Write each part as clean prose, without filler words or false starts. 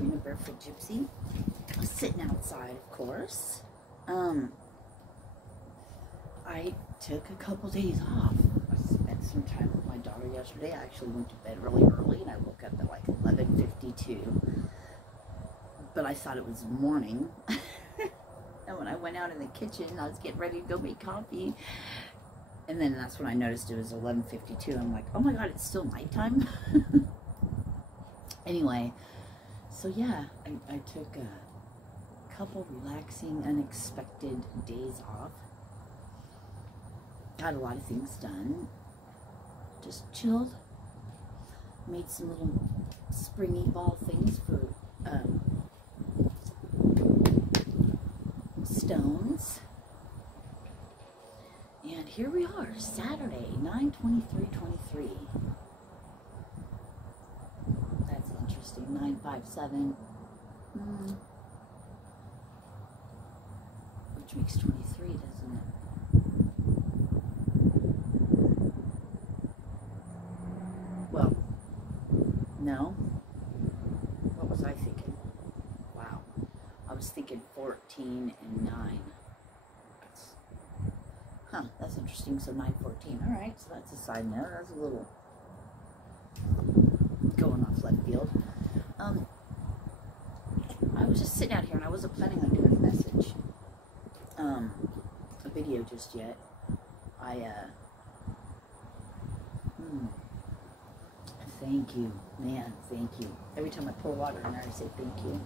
Serena Barefoot Gypsy. I was sitting outside, of course. I took a couple days off. I spent some time with my daughter yesterday. I actually went to bed really early, and I woke up at like 11:52. But I thought it was morning. And when I went out in the kitchen, I was getting ready to go make coffee. And then that's when I noticed it was 11:52. I'm like, oh my God, it's still nighttime. Anyway, so yeah, I took a couple relaxing, unexpected days off. Got a lot of things done. Just chilled. Made some little springy ball things for stones. And here we are, Saturday, 9/23/23. That's interesting. 9/5/7. Which makes 23, doesn't it? Well, no. What was I thinking? Wow. I was thinking 14 and 9. That's interesting. So 9/14. All right, so that's a side note. That's a little going off left field. I was just sitting out here, and I wasn't planning on doing a message, a video just yet. Thank you, man. Thank you. Every time I pour water in there, I say thank you.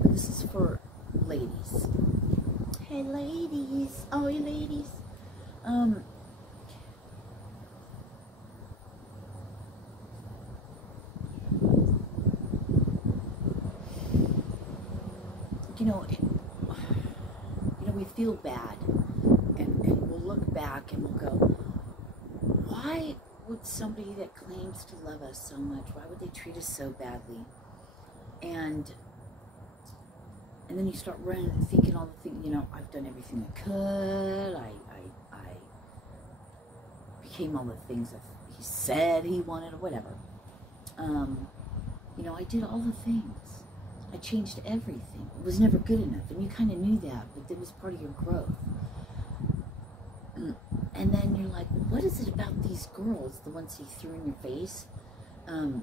This is for ladies. Hey ladies. Oh, hey ladies. We feel bad, and we'll look back and we'll go, why would somebody that claims to love us so much, why would they treat us so badly? And then you start running and thinking all the things, I've done everything I could. I became all the things that he said he wanted, or whatever. I did all the things. I changed everything. It was never good enough, and you kind of knew that, but it was part of your growth. And then you're like, what is it about these girls, the ones he threw in your face, that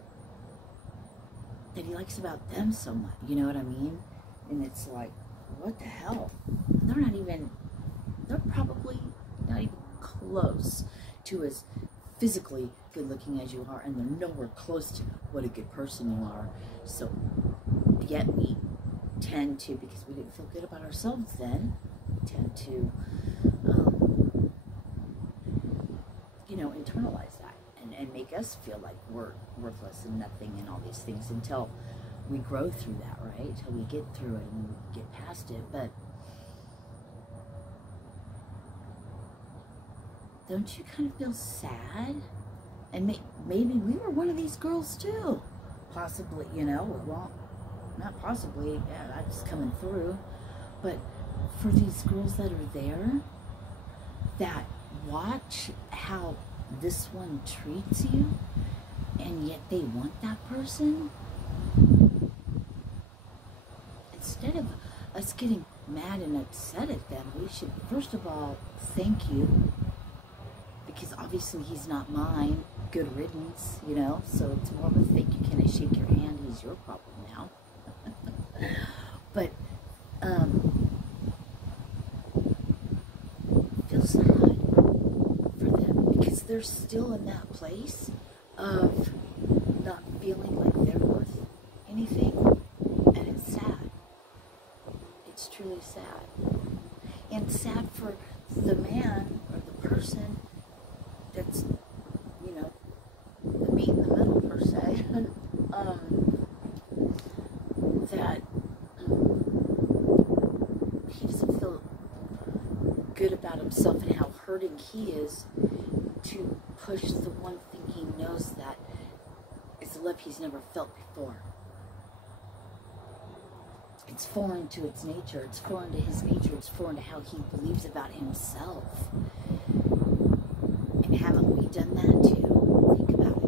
he likes about them so much? You know what I mean? And it's like, what the hell? They're probably not even close to as physically good looking as you are, and they're nowhere close to what a good person you are. So yet we tend to, because we didn't feel good about ourselves then, tend to internalize that and make us feel like we're worthless and nothing and all these things, until we grow through that, right? Until we get through it and we get past it. But don't you kind of feel sad? And maybe we were one of these girls too. Possibly, well, not possibly, yeah, that's coming through. But for these girls that are there, that watch how this one treats you, and yet they want that person, instead of us getting mad and upset at them, we should first of all thank you, because obviously he's not mine. Good riddance, so it's more of a thank you. Can I shake your hand? He's your problem now. But feel sad for them, because they're still in that place of not feeling like they're worth anything, and it's sad. It's truly sad. And sad for the man or the person that's, the meat in the middle, per se, that he doesn't feel good about himself, and how hurting he is to push the one thing he knows that is a love he's never felt before. It's foreign to its nature. It's foreign to his nature. It's foreign to how he believes about himself. And haven't we done that too? Think about it.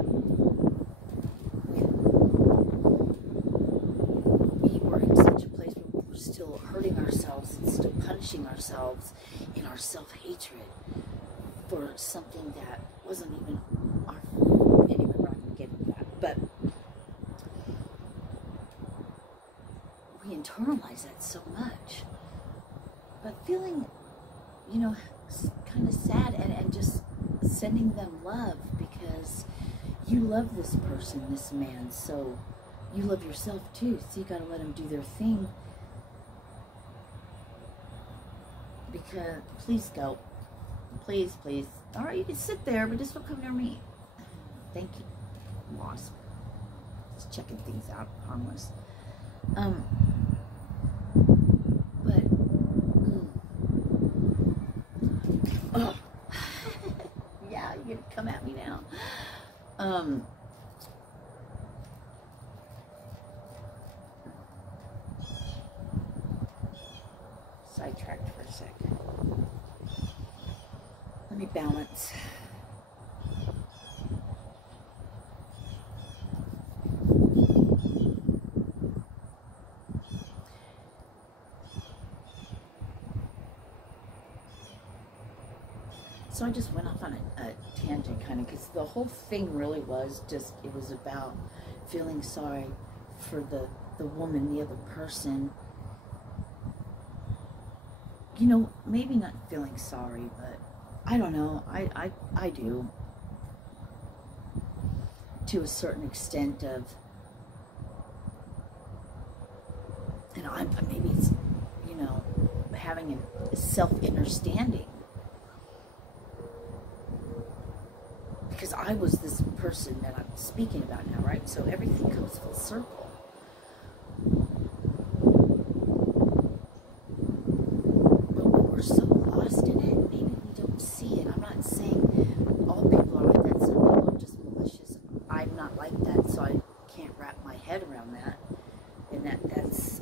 punishing ourselves in our self-hatred for something that wasn't even our fault. Anyway, we're not going to get into that. But we internalize that so much. But feeling, you know, kind of sad and just sending them love because you love this person, this man, so you love yourself too, so you got to let them do their thing. Because, please go. Please, please. All right, you can sit there, but just don't come near me. Thank you, Wasp. Just checking things out, harmless. But, oh. Yeah, you're gonna come at me now. Sidetracked for a sec. Let me balance. So I just went off on a tangent kind of, because the whole thing really was just, it was about feeling sorry for the woman, the other person. You know, maybe not feeling sorry, but I don't know. I do. To a certain extent of, you know, maybe it's, you know, having a self-understanding. Because I was this person that I'm speaking about now, right? So everything comes full circle. But when we're so lost in it, maybe we don't see it. I'm not saying all people are like that. Some people are just malicious. I'm not like that, so I can't wrap my head around that. And that's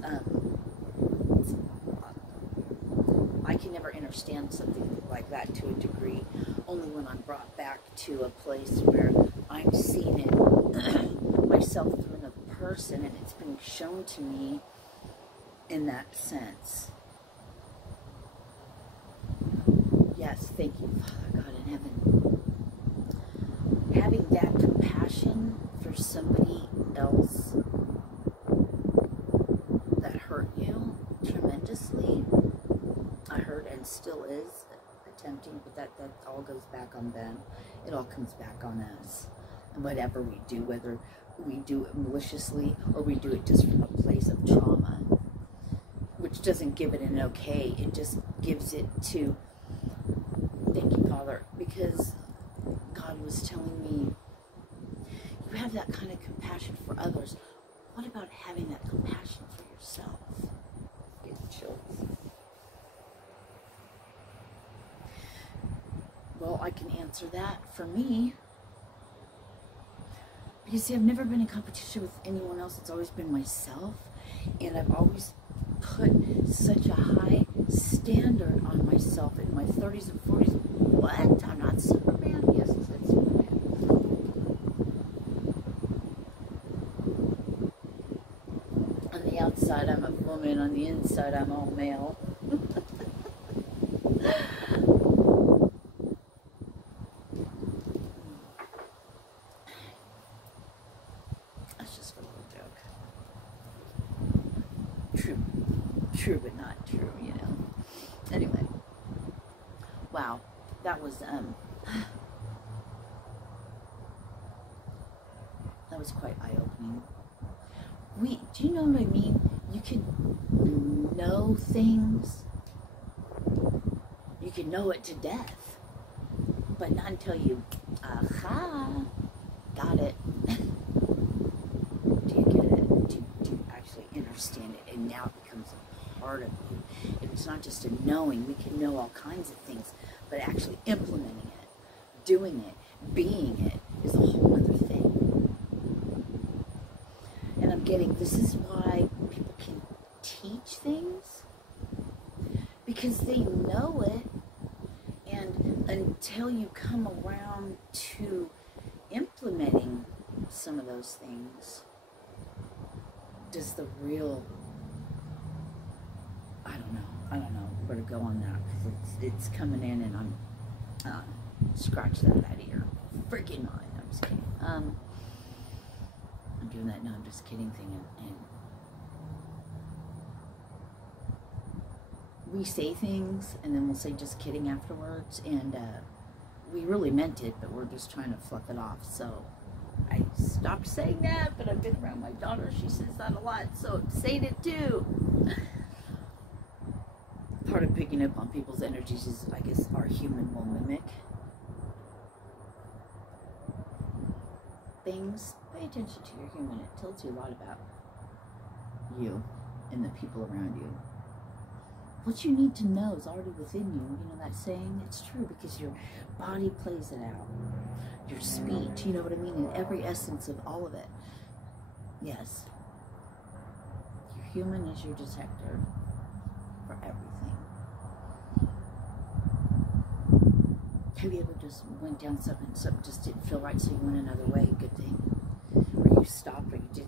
I can never understand something like that to a degree, only when I'm brought back to a place where I'm seeing it myself through another person and it's being shown to me in that sense. Yes, thank you, Father God in heaven. Having that compassion for somebody else that hurt you tremendously. I hurt and still is attempting, but that all goes back on them. It all comes back on us. And whatever we do, whether we do it maliciously or we do it just from a place of trauma, which doesn't give it an okay, it just gives it to, thank you, Father, because God was telling me, you have that kind of compassion for others. What about having that compassion for yourself? Get chills. Well, I can answer that for me. Because, see, I've never been in competition with anyone else. It's always been myself. And I've always put such a high standard on myself in my 30s and 40s. What? I'm not Superman? Yes, I said Superman. On the outside, I'm a woman. On the inside, I'm all male. True, but not true, you know. Anyway, wow, that was quite eye-opening. Do you know what I mean? You can know things, you can know it to death, but not until you, got it. Do you get it? Do you actually understand it? And now it becomes a part of you. It's not just a knowing. We can know all kinds of things, but actually implementing it, doing it, being it is a whole other thing. And I'm getting, this is why people can teach things, because they know it, and until you come around to implementing some of those things, does the real, I don't know, where to go on that, because it's coming in, and I'm scratch that out of your freaking mind. I'm just kidding. I'm doing that, no, I'm just kidding thing, and we say things, and then we'll say just kidding afterwards, and we really meant it, but we're just trying to fluff it off. So I stopped saying that, but I've been around my daughter. She says that a lot, so I'm saying it too. Part of picking up on people's energies is, I guess, our human will mimic things. Pay attention to your human. It tells you a lot about you and the people around you. What you need to know is already within you. You know that saying? It's true, because your body plays it out. Your speech, you know what I mean? And every essence of all of it. Yes. Your human is your detector for everything. Have you ever just went down something just didn't feel right, so you went another way? Good thing. Or you stopped, or you did,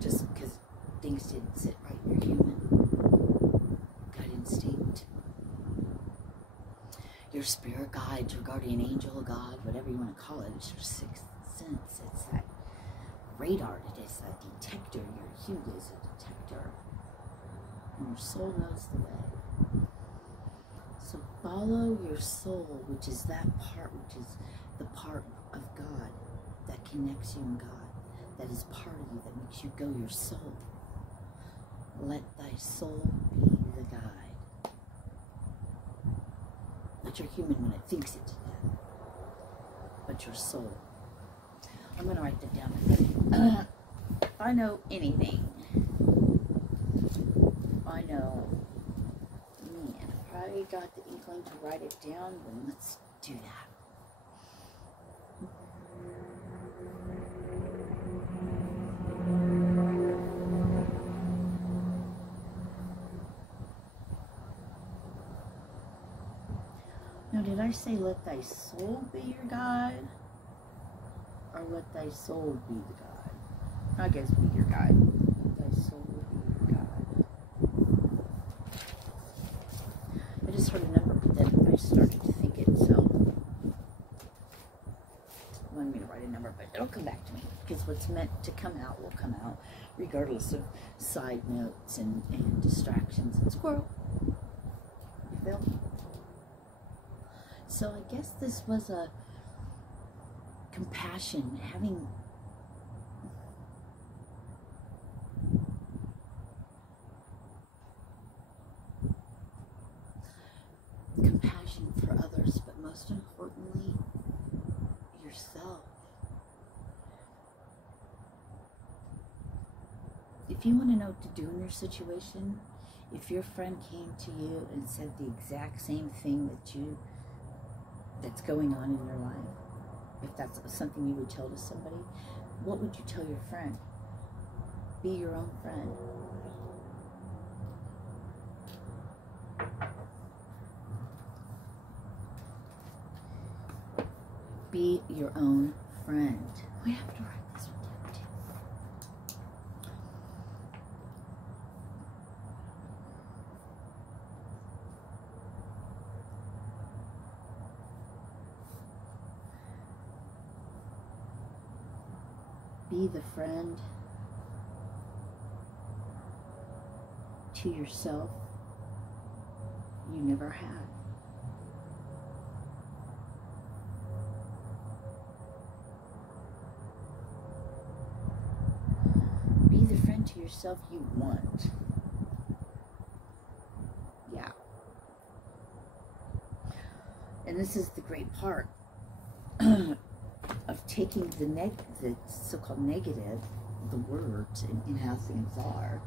just because things didn't sit right. You're human. Instinct, your spirit guide, your guardian angel, God, whatever you want to call it. It's your sixth sense. It's that radar. It is that detector. Your hue is a detector, and your soul knows the way. So follow your soul, which is that part, which is the part of God that connects you and God, that is part of you, that makes you go, your soul. Let thy soul be the guide. Not your human when it thinks it to death, but your soul. I'm going to write that down. If I know anything, I know me, and if I got the inkling to write it down, then let's do that. Now, did I say let thy soul be your guide? Or let thy soul be the guide? I guess be your guide. Let thy soul be your guide. I just heard a number, but then I started to think it, so I wanted me to write a number, but it'll come back to me, because what's meant to come out will come out, regardless of side notes and distractions and squirrel. You feel? So I guess this was a compassion, having compassion for others, but most importantly, yourself. If you want to know what to do in your situation, if your friend came to you and said the exact same thing that's going on in your life, if that's something you would tell to somebody, what would you tell your friend? Be your own friend. Be your own friend. We have to write this one down too. Be the friend to yourself you never had. Be the friend to yourself you want. Yeah. And this is the great part of taking the so-called negative, the words and how things are,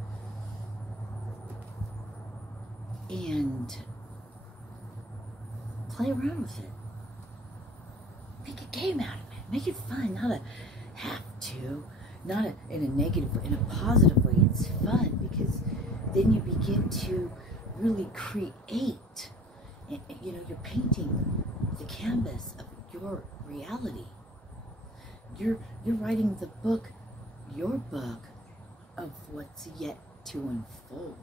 and play around with it. Make a game out of it. Make it fun, not a have to, not in a negative way, in a positive way. It's fun, because then you begin to really create. You know, you're painting the canvas of your reality. You're writing the book, your book, of what's yet to unfold.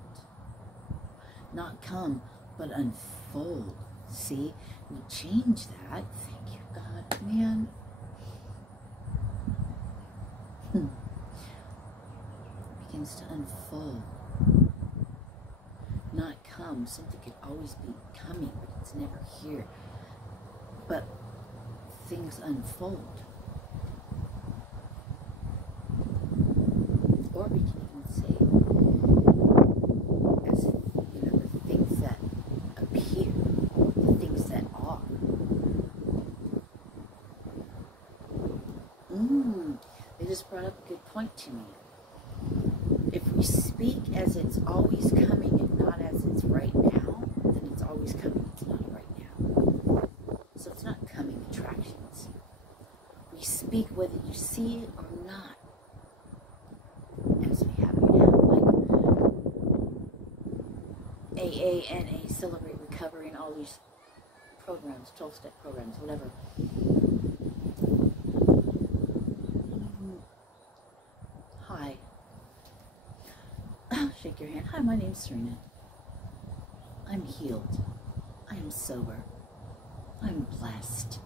Not come but unfold. See, we change that. Thank you, God, man. Begins to unfold. Not come. Something could always be coming, but it's never here. But things unfold. Or we can even say, as if, the things that appear, the things that are. They just brought up a good point to me. If we speak as it's always coming and not as it's right now, then it's always coming, it's not right now. So it's not coming attractions. We speak whether you see it or not, as we have it now, like AANA, Celebrate Recovery, and all these programs, 12-step programs, whatever. Hi. Shake your hand. Hi, my name's Serena. I'm healed. I am sober. I'm blessed.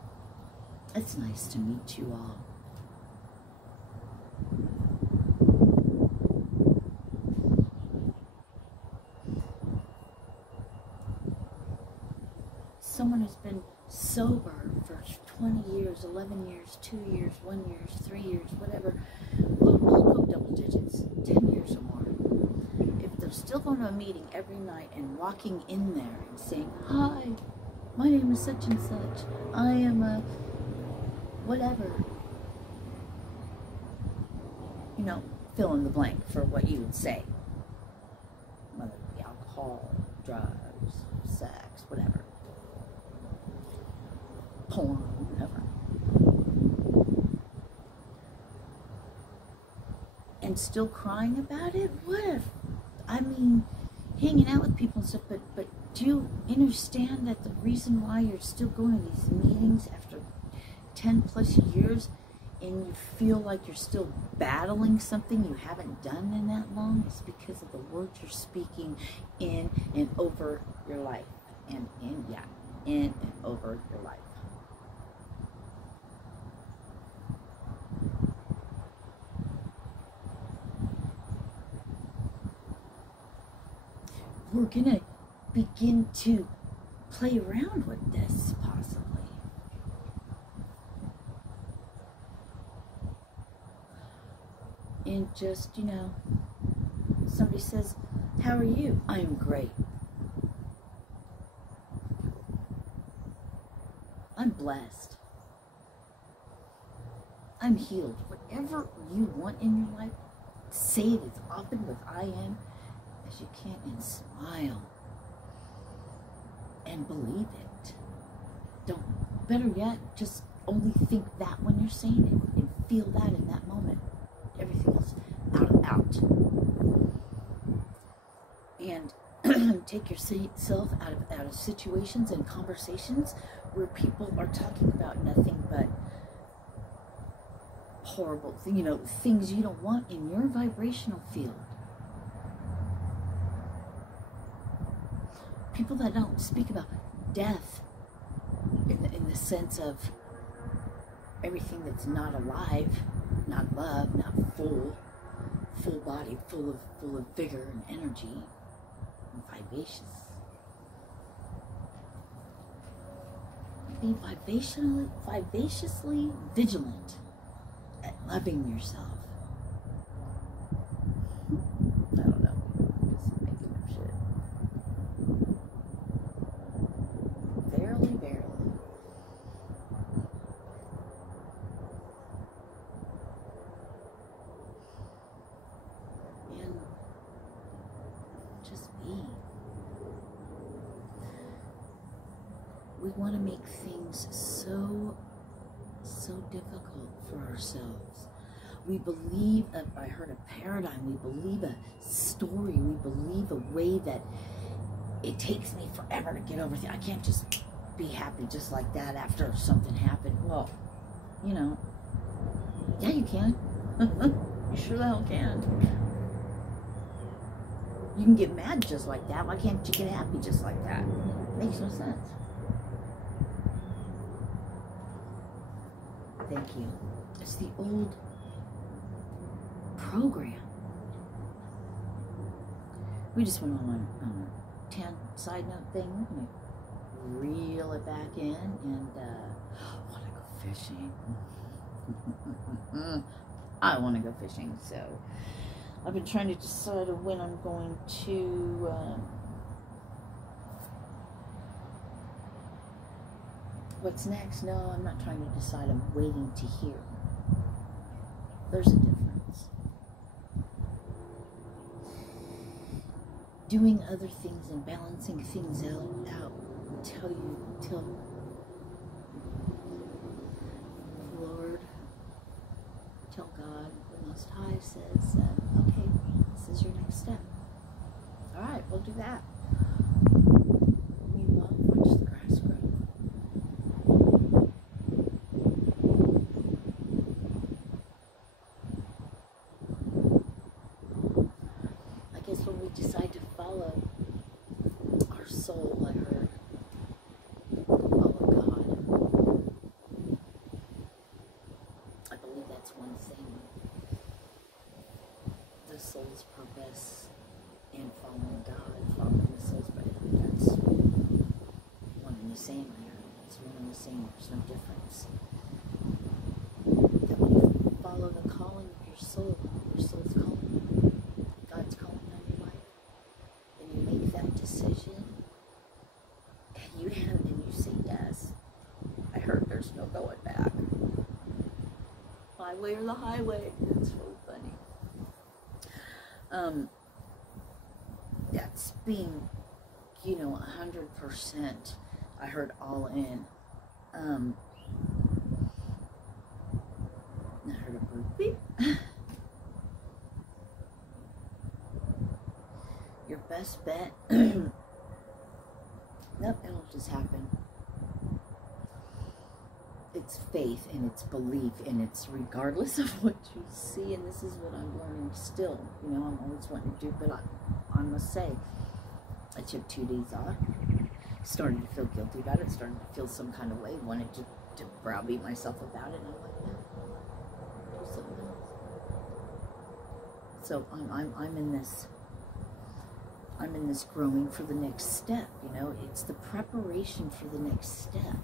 It's nice to meet you all. Someone who's been sober for 20 years, 11 years, 2 years, 1 year, 3 years, whatever, we'll go double digits, 10 years or more. If they're still going to a meeting every night and walking in there and saying, hi, my name is such and such, I am a whatever, fill in the blank for what you would say, whether it be alcohol, drugs, sex, whatever, porn, whatever, and still crying about it. What if, hanging out with people and stuff, but do you understand that the reason why you're still going to these meetings after 10 plus years and you feel like you're still battling something you haven't done in that long is because of the words you're speaking in and over your life, and in and over your life. We're gonna begin to play around with this, possibly. And just, somebody says, how are you? I am great. I'm blessed. I'm healed. Whatever you want in your life, say it as often with I am as you can, and smile. And believe it. Better yet, just only think that when you're saying it, and feel that in that moment. Everything else out. And take yourself out of situations and conversations where people are talking about nothing but horrible, things you don't want in your vibrational field. People that don't speak about death in the sense of everything that's not alive, not love, not full body, full of vigor and energy and vivacious. Be vivaciously vigilant at loving yourself. I don't know. I'm just making up shit. Barely. And just be. We want to make things so difficult for ourselves. We believe, I heard a paradigm, we believe a story, we believe a way that it takes me forever to get over things. I can't just be happy just like that after something happened. Well, yeah, you can. You sure the hell can. You can get mad just like that. Why can't you get happy just like that? Makes no sense. Thank you. It's the old program. We just went on a 10 side note thing. We're going to reel it back in and I want to go fishing. I want to go fishing, so I've been trying to decide when I'm going to what's next. No, I'm not trying to decide. I'm waiting to hear. There's a difference. Doing other things and balancing things out until Lord, till God, the Most High says, okay, this is your next step. All right, we'll do that. Meanwhile, watch the grass grow. I guess when we decide to follow our soul, I heard, follow God. I believe that's one thing. The soul's purpose and following God, following the soul's purpose. That's one and the same. I heard it's one and the same. There's no difference. That when you follow the calling of your soul's calling you, God's calling on your life, and you make that decision, and you say yes. I heard there's no going back. My way or the highway. That's really funny. That's being, 100%. I heard all in. I heard a bird beep. Your best bet. Nope, it'll just happen. It's faith and it's belief and it's regardless of what you see, and this is what I'm learning still. I'm always wanting to do, but I must say, I took 2 days off, started to feel guilty about it, started to feel some kind of way, wanted to browbeat myself about it, and I'm like, no, do something else. So I'm in this growing for the next step, it's the preparation for the next step.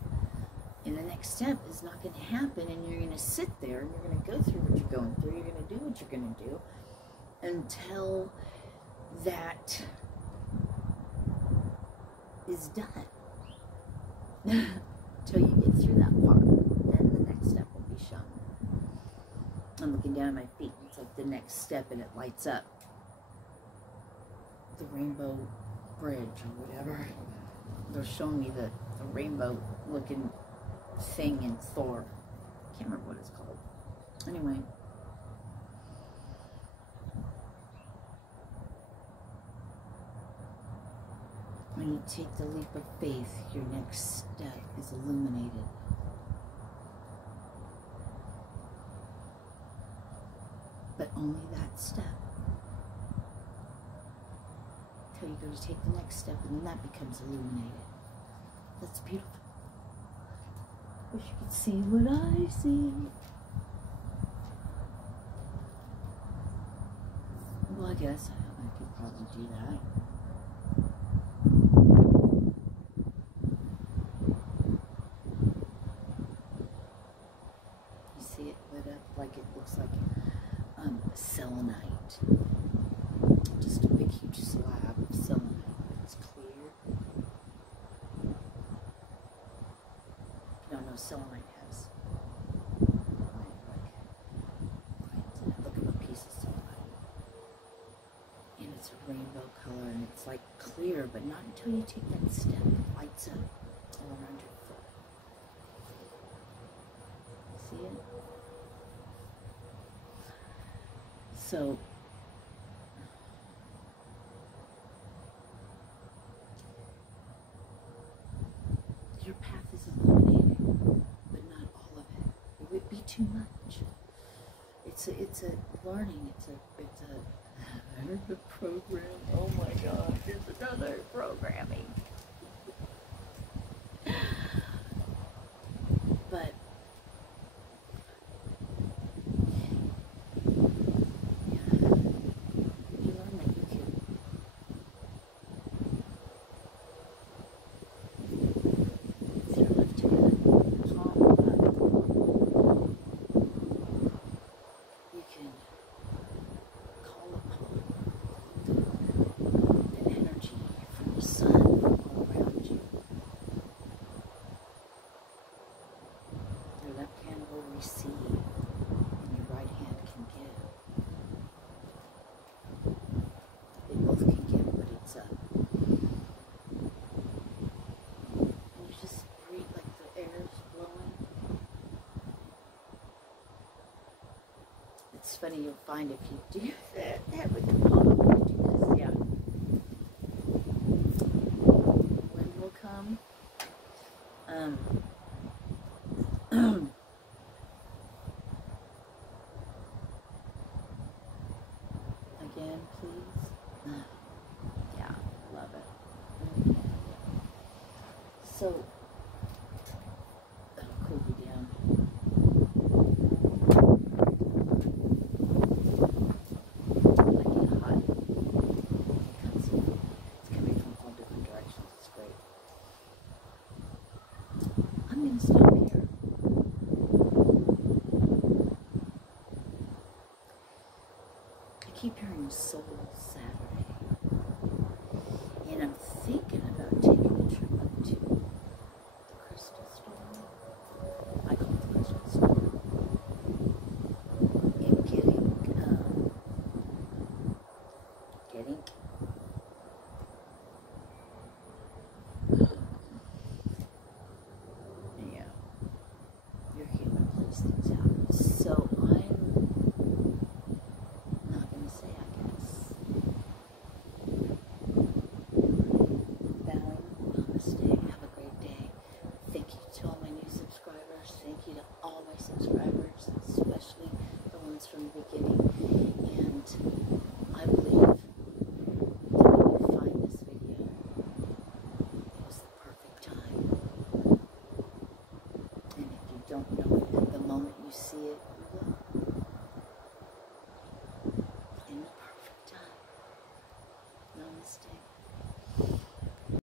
And the next step is not going to happen, and you're going to sit there and you're going to go through what you're going through. You're going to do what you're going to do until that is done. Until you get through that part, then the next step will be shown. I'm looking down at my feet. It's like the next step, and it lights up the rainbow bridge or whatever. They're showing me the rainbow looking thing in Thor. I can't remember what it's called. Anyway. When you take the leap of faith, your next step is illuminated. But only that step. Until you go to take the next step, and then that becomes illuminated. That's beautiful. Wish you could see what I see. Well, I guess I could probably do that. You see it lit up like it looks like selenite. Just a big, huge slab of selenite. It's clear. Selenite has look at a piece of selenite, and it's a rainbow color, and it's like clear, but not until you take that step. It lights up all around your foot. See it? So your path is illuminated, but not all of it. It would be too much. It's a learning. It's a The program. Oh my gosh, it's another programming. But yeah, you learn that you can with your left hand, palm up, you can call upon the energy from the sun all around you. Your left hand will receive, and your right hand can give. They both can give, but it's up. And you just breathe like the air's blowing. It's funny, you'll find if you do that with the palm, you do this, yeah. Wind will come.